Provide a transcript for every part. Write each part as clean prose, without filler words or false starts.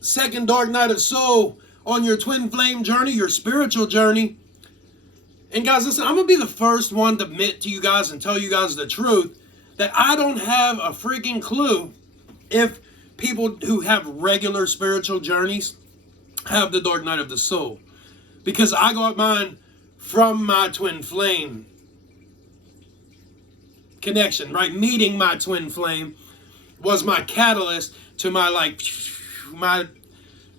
second dark night of soul on your twin flame journey, your spiritual journey. And guys, listen, I'm going to be the first one to admit to you guys and tell you guys the truth that I don't have a freaking clue if people who have regular spiritual journeys have the dark night of the soul. Because I got mine from my twin flame connection, right? Meeting my twin flame was my catalyst to my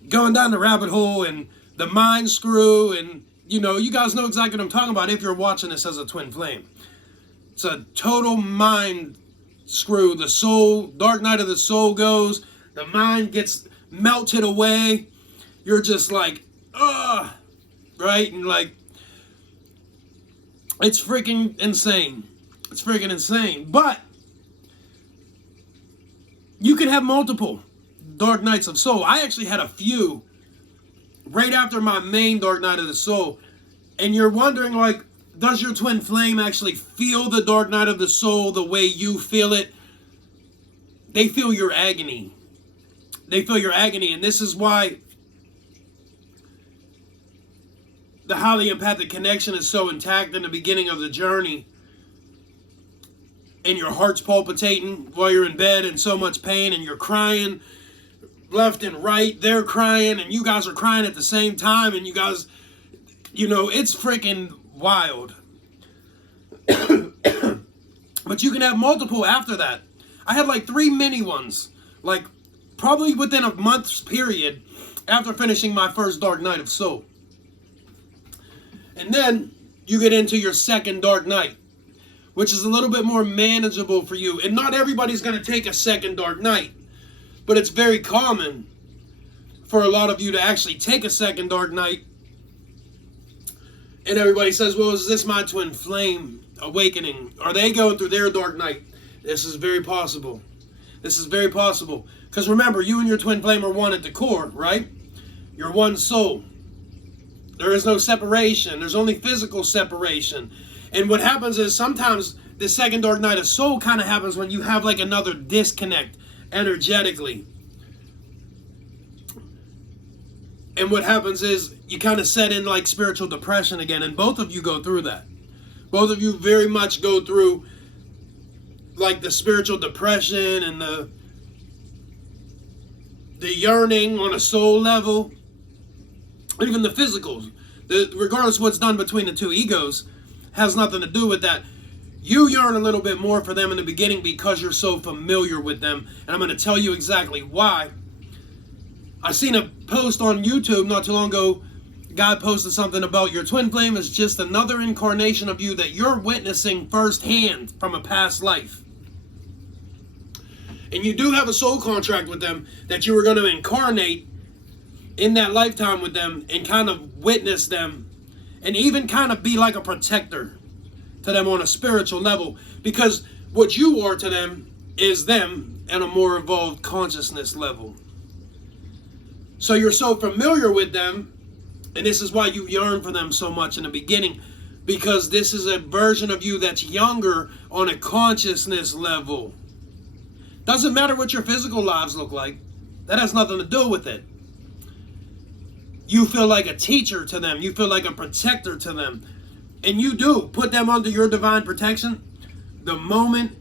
going down the rabbit hole and the mind screw. And you guys know exactly what I'm talking about if you're watching this as a twin flame. It's a total mind screw. The soul, dark night of the soul goes, the mind gets melted away. You're just like, ugh, right? And like, it's freaking insane. It's freaking insane. But you can have multiple dark nights of soul. I actually had a few right after my main dark night of the soul. And you're wondering, like, does your twin flame actually feel the dark night of the soul the way you feel it? They feel your agony. They feel your agony. And this is why the highly empathic connection is so intact in the beginning of the journey. And your heart's palpitating while you're in bed in so much pain, and you're crying left and right. They're crying and you guys are crying at the same time, and you guys, it's freaking wild. But you can have multiple after that. I had like 3 mini ones, like probably within a month's period after finishing my first dark night of soul. And then you get into your second dark night, which is a little bit more manageable for you. And not everybody's going to take a second dark night, but it's very common for a lot of you to actually take a second dark night. And everybody says, well, is this my twin flame awakening? Are they going through their dark night? This is very possible. This is very possible. Because remember, you and your twin flame are one at the core, right? You're one soul. There is no separation. There's only physical separation. And what happens is sometimes the second dark night of soul kind of happens when you have like another disconnect energetically. And what happens is you kind of set in like spiritual depression again. And both of you go through that. Both of you very much go through like the spiritual depression and the yearning on a soul level. Even the physical. Regardless of what's done between the two egos, has nothing to do with that. You yearn a little bit more for them in the beginning because you're so familiar with them. And I'm going to tell you exactly why. I seen a post on YouTube not too long ago. A guy posted something about your twin flame is just another incarnation of you that you're witnessing firsthand from a past life. And you do have a soul contract with them that you were going to incarnate in that lifetime with them and kind of witness them and even kind of be like a protector to them on a spiritual level, because what you are to them is them at a more evolved consciousness level. So you're so familiar with them, and this is why you yearn for them so much in the beginning, because this is a version of you that's younger on a consciousness level. Doesn't matter what your physical lives look like. That has nothing to do with it. You feel like a teacher to them. You feel like a protector to them. And you do put them under your divine protection the moment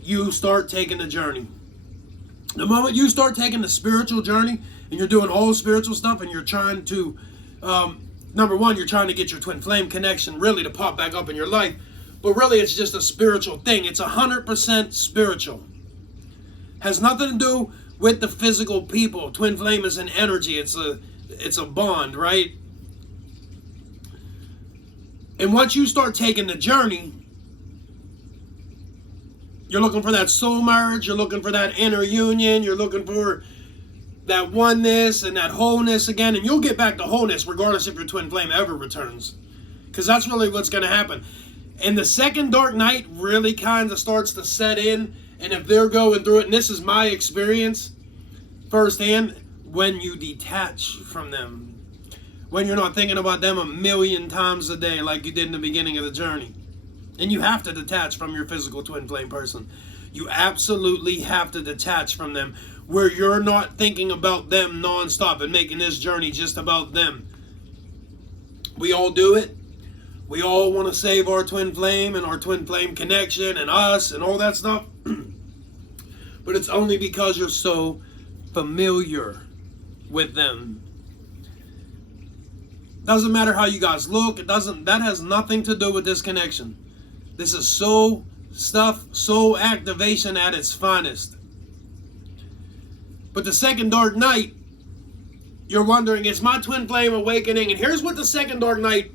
you start taking the journey. The moment you start taking the spiritual journey and you're doing all spiritual stuff and you're trying to, number one, you're trying to get your twin flame connection really to pop back up in your life. But really it's just a spiritual thing. It's 100% spiritual. Has nothing to do with the physical people. Twin flame is an energy. It's a bond, right? And once you start taking the journey, you're looking for that soul merge, you're looking for that inner union, you're looking for that oneness and that wholeness again, and you'll get back to wholeness regardless if your twin flame ever returns. Because that's really what's going to happen. And the second dark night really kind of starts to set in, and if they're going through it, and this is my experience firsthand, when you detach from them, when you're not thinking about them a million times a day like you did in the beginning of the journey. And you have to detach from your physical twin flame person. You absolutely have to detach from them where you're not thinking about them nonstop and making this journey just about them. We all do it. We all want to save our twin flame and our twin flame connection and us and all that stuff. But it's only because you're so familiar with them. Doesn't matter how you guys look. That has nothing to do with this connection. This is soul stuff, soul activation at its finest. But the second dark night, you're wondering, is my twin flame awakening? And here's what the second dark night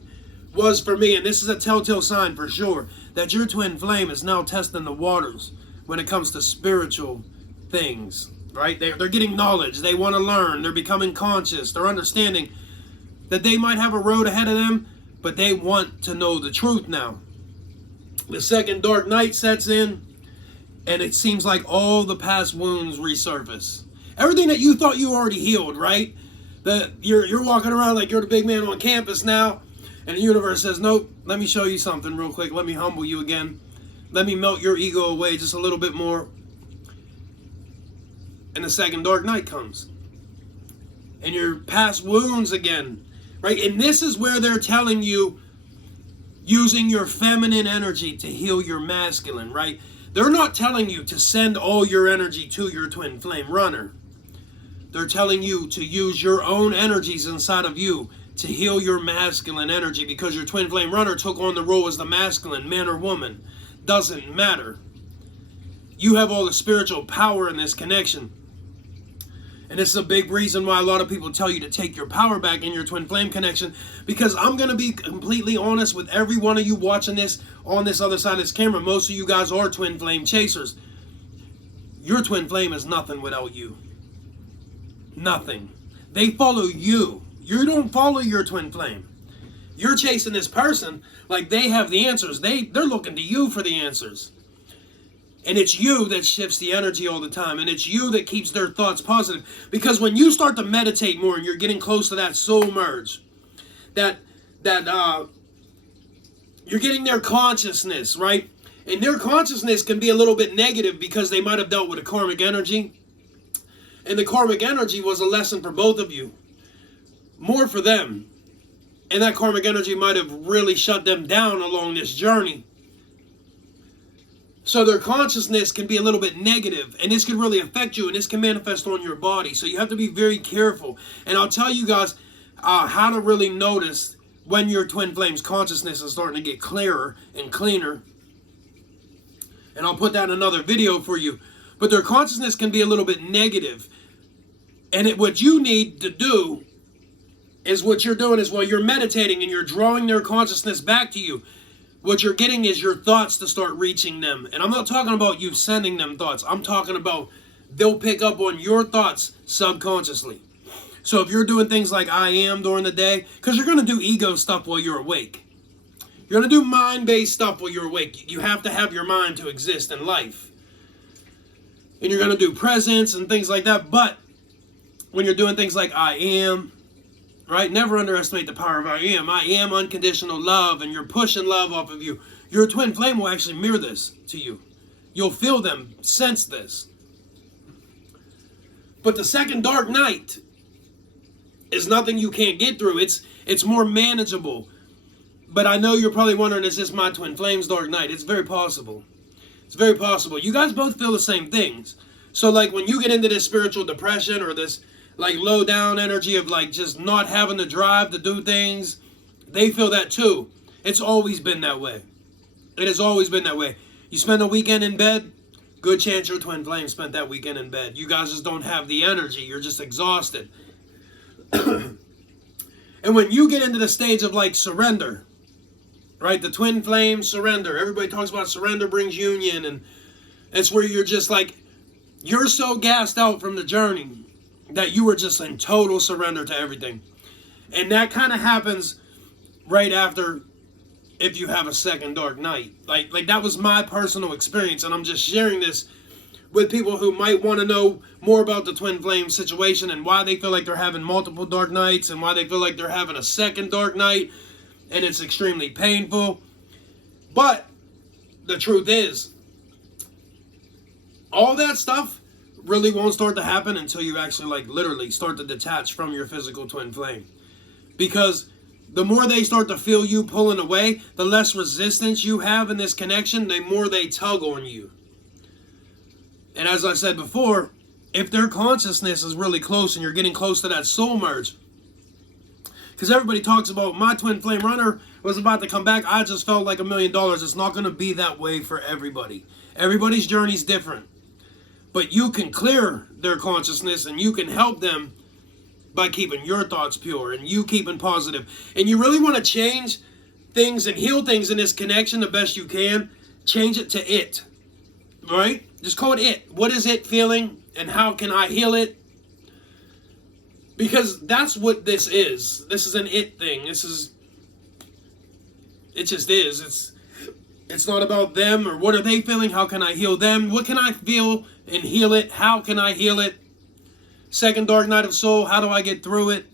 was for me, and this is a telltale sign for sure, that your twin flame is now testing the waters when it comes to spiritual things, right? They're getting knowledge. They want to learn. They're becoming conscious. They're understanding that they might have a road ahead of them, but they want to know the truth now. The second dark night sets in, and it seems like all the past wounds resurface. Everything that you thought you already healed, right? That you're walking around like you're the big man on campus now, and the universe says, nope, let me show you something real quick. Let me humble you again. Let me melt your ego away just a little bit more. And the second dark night comes. And your past wounds again, right? And this is where they're telling you, using your feminine energy to heal your masculine, right? They're not telling you to send all your energy to your twin flame runner. They're telling you to use your own energies inside of you to heal your masculine energy, because your twin flame runner took on the role as the masculine, man or woman. Doesn't matter. You have all the spiritual power in this connection. And this is a big reason why a lot of people tell you to take your power back in your twin flame connection, because I'm going to be completely honest with every one of you watching this on this other side of this camera. Most of you guys are twin flame chasers. Your twin flame is nothing without you. Nothing. They follow you. You don't follow your twin flame. You're chasing this person like they have the answers. They're looking to you for the answers. And it's you that shifts the energy all the time. And it's you that keeps their thoughts positive. Because when you start to meditate more and you're getting close to that soul merge, that you're getting their consciousness, right? And their consciousness can be a little bit negative because they might have dealt with a karmic energy. And the karmic energy was a lesson for both of you. More for them. And that karmic energy might have really shut them down along this journey. So their consciousness can be a little bit negative, and this can really affect you, and this can manifest on your body. So you have to be very careful. And I'll tell you guys how to really notice when your twin flame's consciousness is starting to get clearer and cleaner. And I'll put that in another video for you. But their consciousness can be a little bit negative. And what you need to do is what you're doing is while you're meditating and you're drawing their consciousness back to you, what you're getting is your thoughts to start reaching them. And I'm not talking about you sending them thoughts. I'm talking about they'll pick up on your thoughts subconsciously. So if you're doing things like I am during the day, because you're going to do ego stuff while you're awake. You're going to do mind-based stuff while you're awake. You have to have your mind to exist in life. And you're going to do presence and things like that. But when you're doing things like I am, right? Never underestimate the power of I am. I am unconditional love, and you're pushing love off of you. Your twin flame will actually mirror this to you. You'll feel them, sense this. But the second dark night is nothing you can't get through. It's more manageable. But I know you're probably wondering, is this my twin flame's dark night? It's very possible. It's very possible. You guys both feel the same things. So like when you get into this spiritual depression or this like low down energy of like just not having the drive to do things, they feel that too. It's always been that way. It has always been that way. You spend a weekend in bed, good chance your twin flame spent that weekend in bed. You guys just don't have the energy. You're just exhausted. And when you get into the stage of like surrender, right? The twin flame surrender. Everybody talks about surrender brings union, and it's where you're just like, you're so gassed out from the journey that you were just in total surrender to everything. And that kind of happens right after, if you have a second dark night. Like that was my personal experience, and I'm just sharing this with people who might want to know more about the twin flame situation and why they feel like they're having multiple dark nights and why they feel like they're having a second dark night and it's extremely painful. But the truth is, all that stuff really won't start to happen until you actually like literally start to detach from your physical twin flame. Because the more they start to feel you pulling away, the less resistance you have in this connection, the more they tug on you. And as I said before, if their consciousness is really close and you're getting close to that soul merge, because everybody talks about my twin flame runner was about to come back, I just felt like $1 million. It's not going to be that way for everybody. Everybody's journey is different. But you can clear their consciousness and you can help them by keeping your thoughts pure and you keeping positive. And you really want to change things and heal things in this connection the best you can. Change it to it. Right? Just call it it. What is it feeling and how can I heal it? Because that's what this is. This is an it thing. It just is. It's not about them or what are they feeling. How can I heal them? What can I feel and heal it? How can I heal it? Second dark night of soul. How do I get through it?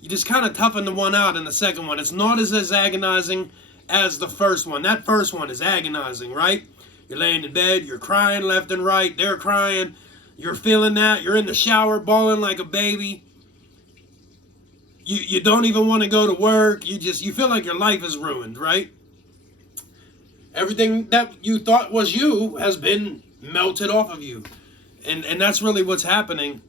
You just kind of toughen the one out in the second one. It's not as agonizing as the first one. That first one is agonizing, right? You're laying in bed. You're crying left and right. They're crying. You're feeling that. You're in the shower bawling like a baby. You don't even want to go to work. You feel like your life is ruined, right? Everything that you thought was you has been melted off of you. And that's really what's happening.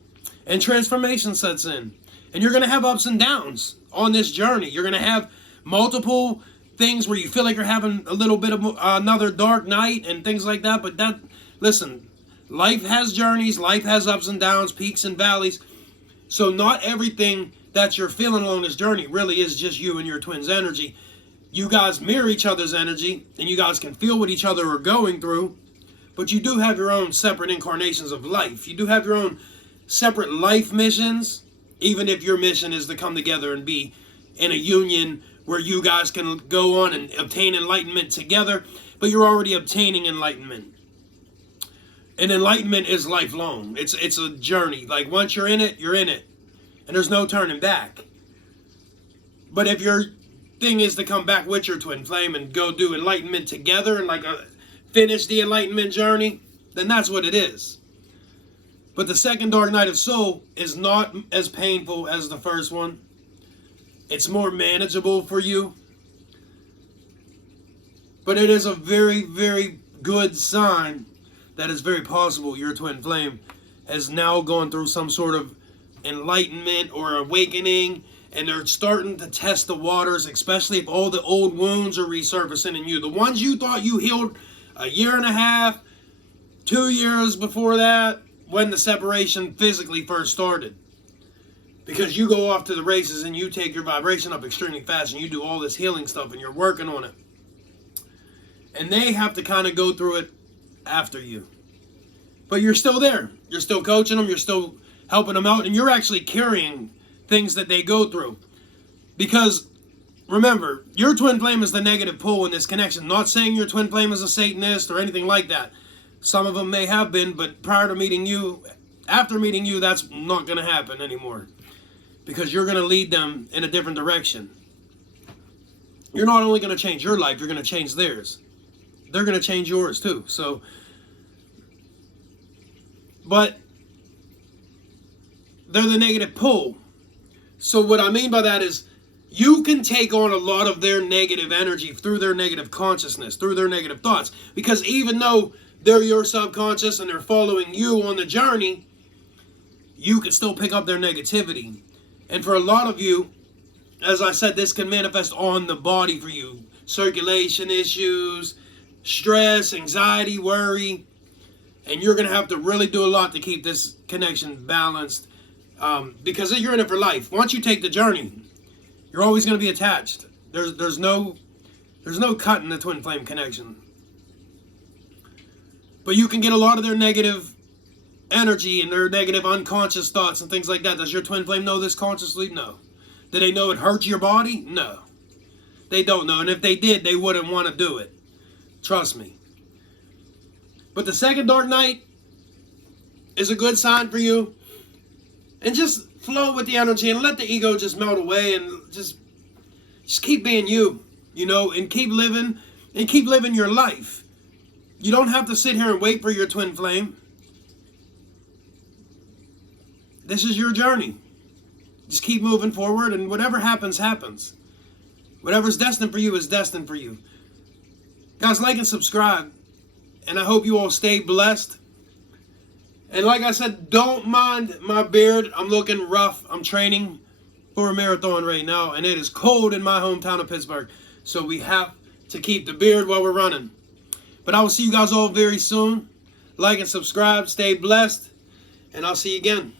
And transformation sets in. And you're going to have ups and downs on this journey. You're going to have multiple things where you feel like you're having a little bit of another dark night and things like that. But listen, life has journeys. Life has ups and downs, peaks and valleys. So not everything that you're feeling along this journey really is just you and your twin's energy. You guys mirror each other's energy, and you guys can feel what each other are going through, but you do have your own separate incarnations of life. You do have your own separate life missions, even if your mission is to come together and be in a union where you guys can go on and obtain enlightenment together, but you're already obtaining enlightenment. And enlightenment is lifelong. It's a journey. Like once you're in it, and there's no turning back. But if your thing is to come back with your twin flame and go do enlightenment together and finish the enlightenment journey, then that's what it is. But the second dark night of soul is not as painful as the first one. It's more manageable for you. But it is a very, very good sign that it's very possible your twin flame has now gone through some sort of enlightenment or awakening, and they're starting to test the waters, especially if all the old wounds are resurfacing in you. The ones you thought you healed a year and a half, 2 years before that, when the separation physically first started. Because you go off to the races and you take your vibration up extremely fast and you do all this healing stuff and you're working on it. And they have to kind of go through it after you. But you're still there. You're still coaching them. You're still helping them out. And you're actually carrying things that they go through. Because, remember, your twin flame is the negative pull in this connection. Not saying your twin flame is a Satanist or anything like that. Some of them may have been, but prior to meeting you, after meeting you, that's not going to happen anymore. Because you're going to lead them in a different direction. You're not only going to change your life, you're going to change theirs. They're going to change yours too. So, but they're the negative pull. So what I mean by that is you can take on a lot of their negative energy through their negative consciousness, through their negative thoughts. Because even though they're your subconscious and they're following you on the journey, you can still pick up their negativity. And for a lot of you, as I said, this can manifest on the body for you. Circulation issues, stress, anxiety, worry. And you're going to have to really do a lot to keep this connection balanced. Because you're in it for life. Once you take the journey, you're always going to be attached. There's no cut in the twin flame connection. But you can get a lot of their negative energy and their negative unconscious thoughts and things like that. Does your twin flame know this consciously? No. Do they know it hurts your body? No. They don't know. And if they did, they wouldn't want to do it. Trust me. But the second dark night is a good sign for you. And just flow with the energy and let the ego just melt away and just keep being you, and keep living your life. You don't have to sit here and wait for your twin flame. this is your journey. Just keep moving forward, and whatever happens, happens. Whatever's destined for you is destined for you. Guys, like and subscribe. And I hope you all stay blessed. And like I said, don't mind my beard. I'm looking rough. I'm training for a marathon right now. And it is cold in my hometown of Pittsburgh. So we have to keep the beard while we're running. But I will see you guys all very soon. Like and subscribe. Stay blessed. And I'll see you again.